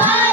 Bye.